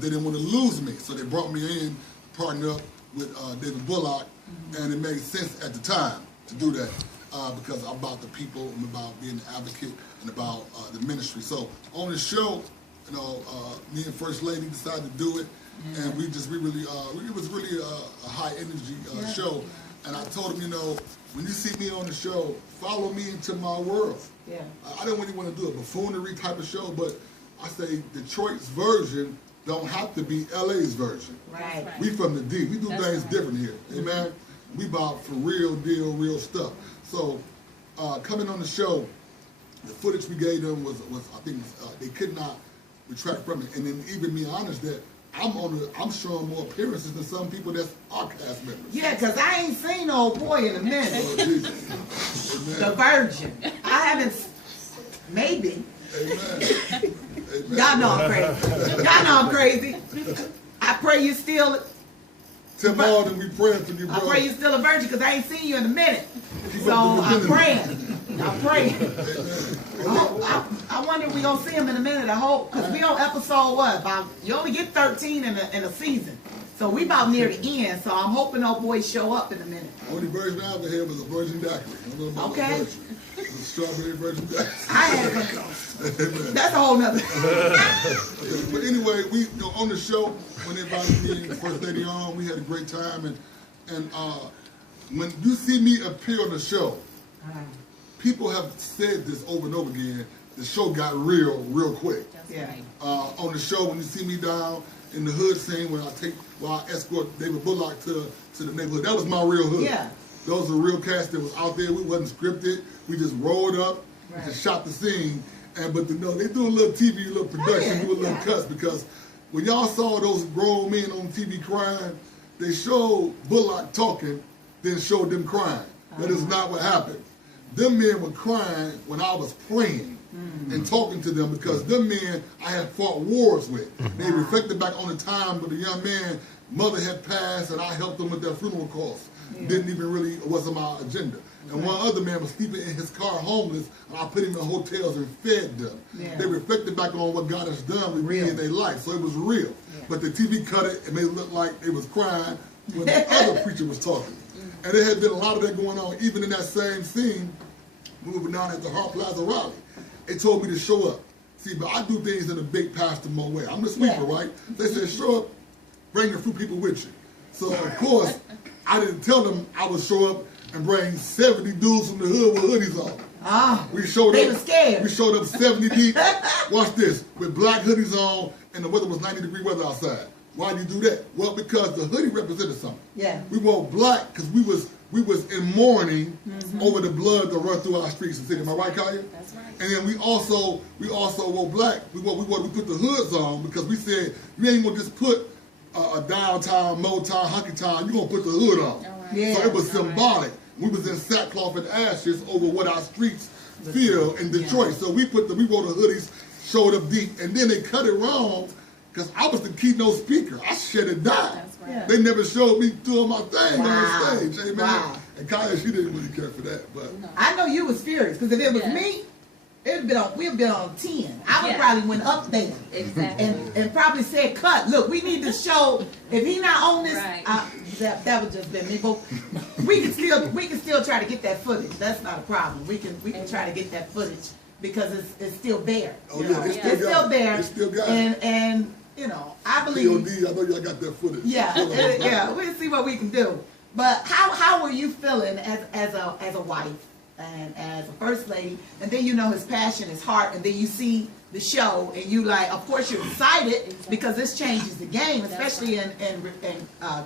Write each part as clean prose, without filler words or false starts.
but they didn't want to lose me, so they brought me in, partnered up with David Bullock, and it made sense at the time to do that because I'm about the people, I'm about being an advocate, and about the ministry. So on the show, you know, me and First Lady decided to do it, and we really, it was really a high energy show. And I told him, you know, when you see me on the show, follow me into my world. Yeah. I didn't really want to do a buffoonery type of show, but I say Detroit's version don't have to be LA's version. Right. We from the D. We do things different here. Amen. We about for real deal, real stuff. So coming on the show, the footage we gave them was I think they could not retract from it. And then even be honest that I'm showing more appearances than some people that's our cast members. Yeah, because I ain't seen no old boy in a minute. Oh, Jesus. The virgin. I haven't, maybe. Amen. Amen. Y'all know I'm crazy. Y'all know I'm crazy. I pray you still. Tell more than we praying for you, bro. I pray you still a virgin because I ain't seen you in a minute. So I'm praying. I'm praying. I wonder if we're going to see him in a minute. I hope. Because we on episode what? You only get 13 in a season. So we about near the end. So I'm hoping old boys show up in a minute. Only version I ever had was a virgin daiquiri. Okay. Strawberry virgin daiquiri. I had it. That's a whole nother. But anyway, we on the show, when they invited me and First Lady on, we had a great time. And when you see me appear on the show, people have said this over and over again. The show got real quick. Yeah. On the show, when you see me down in the hood scene, when I escort David Bullock to the neighborhood, that was my real hood. Yeah. Those are real cast that was out there. We wasn't scripted. We just rolled up, and shot the scene. But they do a little TV, a little production, do a little cuts because when y'all saw those grown men on TV crying, they showed Bullock talking, then showed them crying. That is not what happened. Them men were crying when I was praying and talking to them because them men I had fought wars with. They reflected back on the time when the young man, mother had passed and I helped them with their funeral costs. Didn't even really, it wasn't my agenda. And one other man was sleeping in his car homeless and I put him in hotels and fed them. They reflected back on what God has done with me in their life. So it was real. But the TV cut it and made it look like they was crying when the other preacher was talking. And there had been a lot of that going on, even in that same scene, moving down at the Hart Plaza Raleigh. They told me to show up. See, but I do things in a big Pastor Mo way. I'm the sweeper, right? They said, show up, bring a few people with you. So, of course, I didn't tell them I would show up and bring 70 dudes from the hood with hoodies on. We showed up. Were scared. We showed up 70 deep. Watch this, with black hoodies on, and the weather was 90-degree weather outside. Why do you do that? Well, because the hoodie represented something. Yeah. We wore black because we was in mourning over the blood that run through our streets and city. Am I right, Kaya? That's right. And then we also wore black. We put the hoods on because we said you ain't gonna just put a downtown, Motown, hunky town. You gonna put the hood on. Right. Yeah. So it was symbolic. We was in sackcloth and ashes over what our streets feel in Detroit. So we wore the hoodies, showed up deep, and then they cut it wrong. Because I was the keynote speaker. I shut it down. That's right. They never showed me doing my thing on the stage. Amen. Wow. And Kaya, she didn't really care for that. But I know you was furious. Because if it was me, we'd been on 10. I would probably went up there. Exactly. And probably said, cut. Look, we need to show, if he not on this, that would just been me. But we can still try to get that footage. That's not a problem. We can try to get that footage. Because it's still there. Oh, yeah, it's still there. It's still got it. And you know, I believe. POD, I know y'all got that footage. Yeah, we'll see what we can do. But how were you feeling as a wife and as a first lady? And then you know his passion, his heart, and then you see the show, and you like, of course, you're excited because this changes the game, especially in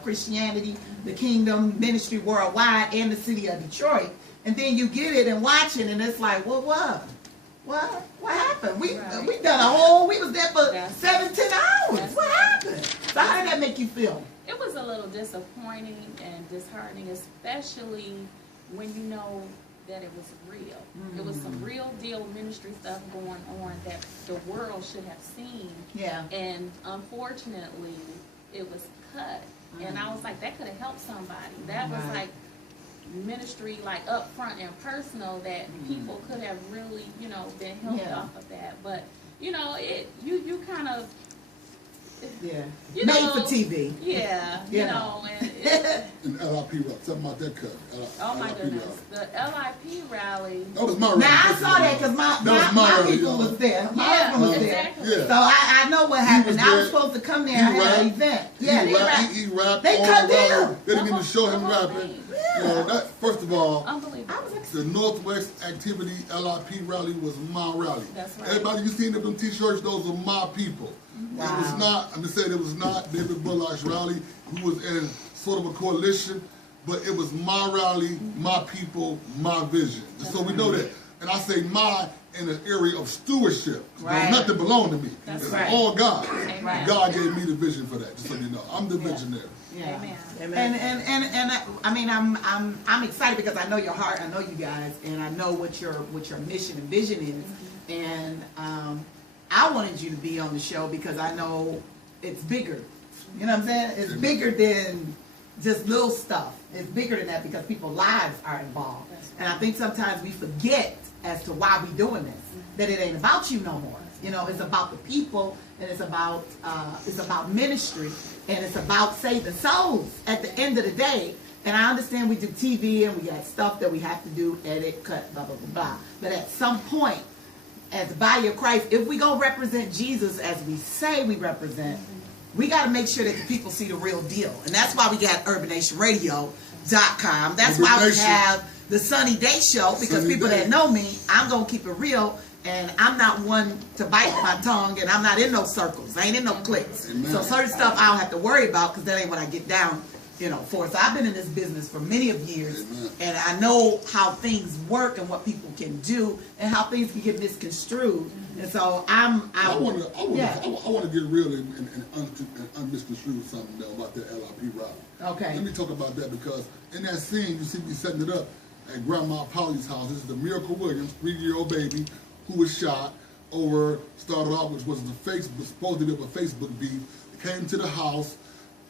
Christianity, the kingdom, ministry worldwide, and the city of Detroit. And then you get it and watch it, and it's like, well, what? What happened? We done we was there for 7-10 hours. What happened? So how did that make you feel? It was a little disappointing and disheartening, especially when you know that it was real. It was some real deal ministry stuff going on that the world should have seen. Yeah. And unfortunately, it was cut. And I was like, that could have helped somebody. That was like ministry, like up front and personal, that people could have really, been helped off of that. But you kind of Yeah. You Made know, for TV. Yeah, you know, and and LIP rally. Tell me about that cut. oh my goodness, the LIP rally. That was my rally. Now I saw that because my people was there. My husband was there. Exactly. So I know what happened. I was supposed to come there and have an event. Yeah, he rapped. They cut down. They didn't even show him rapping. You know, that, first of all, Unbelievable. the Northwest Activity LIP rally was my rally. That's right. Everybody you seen them t-shirts, those are my people. Wow. It was not, I'm just saying it was not David Bullock's rally, who was in sort of a coalition, but it was my rally, my people, my vision. Just so we know that. And I say my in an area of stewardship. Right. Nothing belonged to me. That's it's right. all God. Amen. God gave me the vision for that, just so you know. I'm the visionary. Yeah. Amen. And I mean I'm excited because I know your heart, I know you guys, and I know what your mission and vision is. And I wanted you to be on the show because I know it's bigger. You know what I'm saying? It's bigger than just little stuff. It's bigger than that because people's lives are involved. And I think sometimes we forget as to why we doing this, that it ain't about you no more. You know, it's about the people, and it's about ministry, and it's about saving souls at the end of the day. And I understand we do TV and we got stuff that we have to do, edit, cut, blah, blah, blah, blah. But at some point, as the body of Christ, if we gonna represent Jesus as we say we represent, we got to make sure that the people see the real deal. And that's why we got UrbanationRadio.com. That's why we have the Sonnie Day Show, because people that know me, I'm going to keep it real, and I'm not one to bite my tongue, and I'm not in those circles. I ain't in no cliques. Amen. So certain stuff I don't have to worry about because that ain't what I get down, you know, for. So I've been in this business for many of years, and I know how things work and what people can do and how things can get misconstrued. And so I want to get real and unmisconstrue something though about that LIP rally. Okay. Let me talk about that because in that scene you see me setting it up at Grandma Polly's house. This is the Miracle Williams, 3-year-old baby who was shot over, started off, which was supposed to be a Facebook beef. They came to the house.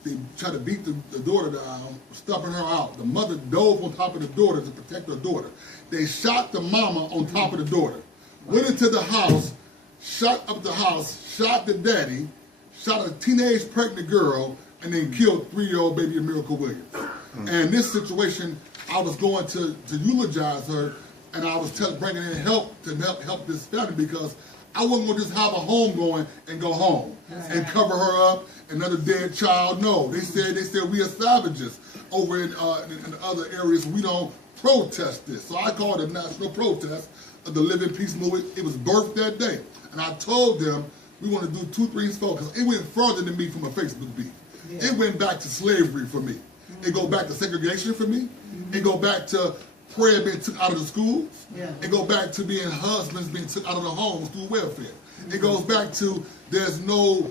They tried to beat the daughter down, stomping her out. The mother dove on top of the daughter to protect her daughter. They shot the mama on top of the daughter. Went into the house, shot up the house, shot the daddy, shot a teenage pregnant girl, and then killed 3-year-old baby Miracle Williams. And this situation, I was going to eulogize her, and I was bringing in help to help this family because I wasn't going to just have a home going and go home and cover her up, another dead child. No, they said we are savages over in other areas. We don't protest this. So I called it a national protest of the Living Peace Movement. It was birthed that day. And I told them we want to do 2, 3, 4 because it went further than me from a Facebook beef. Yeah. It went back to slavery for me. It go back to segregation for me. It go back to prayer being took out of the schools. Yeah. It go back to being husbands being took out of the homes through welfare. It goes back to there's no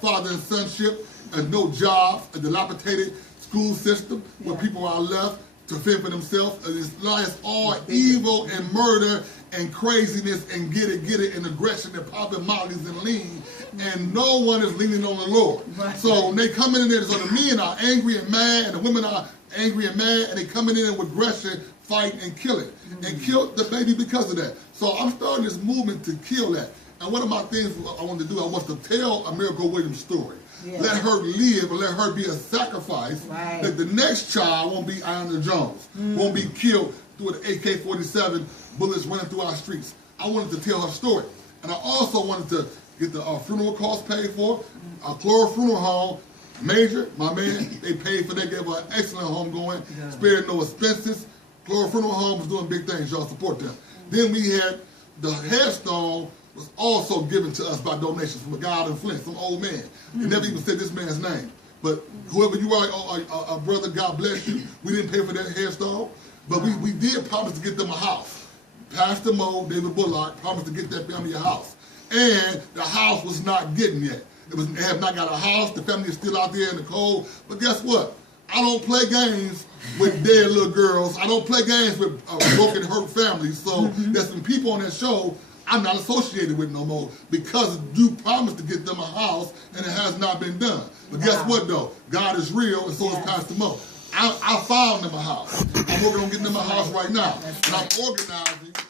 father and sonship, and no jobs, a dilapidated school system where people are left to fend for themselves. It's all evil and murder and craziness and get it and aggression and popping mollies and lean, and no one is leaning on the Lord. Right. So when they come in there, so the men are angry and mad, and the women are angry and mad, and they coming in with aggression, fight and kill it, and kill the baby because of that. So I'm starting this movement to kill that. And one of my things I want to do, I want to tell a Miracle Williams story. Yeah. Let her live and let her be a sacrifice that the next child won't be Iona Jones, won't be killed through an AK-47 bullets running through our streets. I wanted to tell her story. And I also wanted to get the funeral costs paid for. Clara Funeral Home, Major, my man, they paid for that, gave her an excellent home going, spared no expenses. Clara Funeral Home was doing big things, y'all support them. Then we had the headstone was also given to us by donations from a guy out in Flint, some old man. They never even said this man's name. But whoever you are, brother, God bless you. We didn't pay for that headstone, but we did promise to get them a house. Pastor Mo, David Bullock, promised to get that family a house. And the house was not getting yet. They have not got a house. The family is still out there in the cold. But guess what? I don't play games with dead little girls. I don't play games with broken, hurt families. So there's some people on that show I'm not associated with no more because you promised to get them a house and it has not been done. But guess what though? God is real and so is Pastor Mo. I found them a house. I'm working on getting them a house right now. And I'm organizing to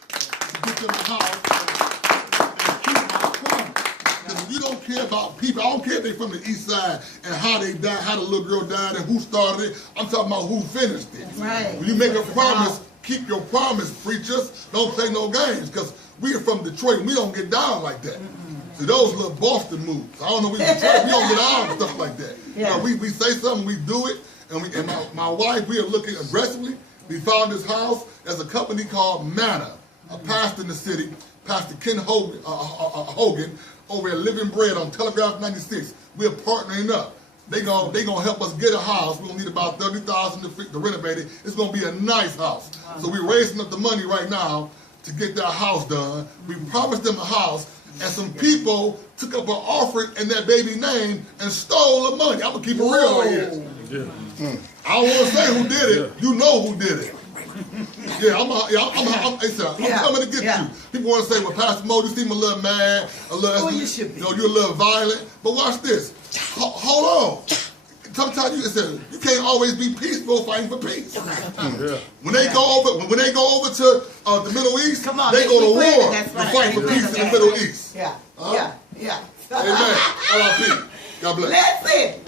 get them a house and keep my promise. Because if you don't care about people. I don't care if they from the east side and how they died, how the little girl died, and who started it. I'm talking about who finished it. Right. When you make a promise, keep your promise, preachers. Don't play no games, because we are from Detroit and we don't get down like that. See, those little Boston moves. I don't know, we Detroit, we don't get down and stuff like that. Yeah. We say something, we do it, and my wife, we are looking aggressively. We found this house. There's a company called Manna, a pastor in the city, Pastor Ken Hogan, over at Living Bread on Telegraph 96. We're partnering up. They gonna help us get a house. We're gonna need about $30,000 to renovate it. It's gonna be a nice house. Wow. So we're raising up the money right now to get that house done. We promised them a house, and some people took up an offering in that baby name and stole the money. I'm gonna keep it real right here. Yeah. I don't want to say who did it. You know who did it. Yeah, I'm coming to get you. People want to say, well, Pastor Mo, you seem a little mad, a little, you should be. You're a little violent. But watch this. Hold on. Sometimes you can't always be peaceful fighting for peace. When they go over to the Middle East, they go to war to fight for peace in the Middle East. Yeah. Amen. R.I.P. God bless. That's it.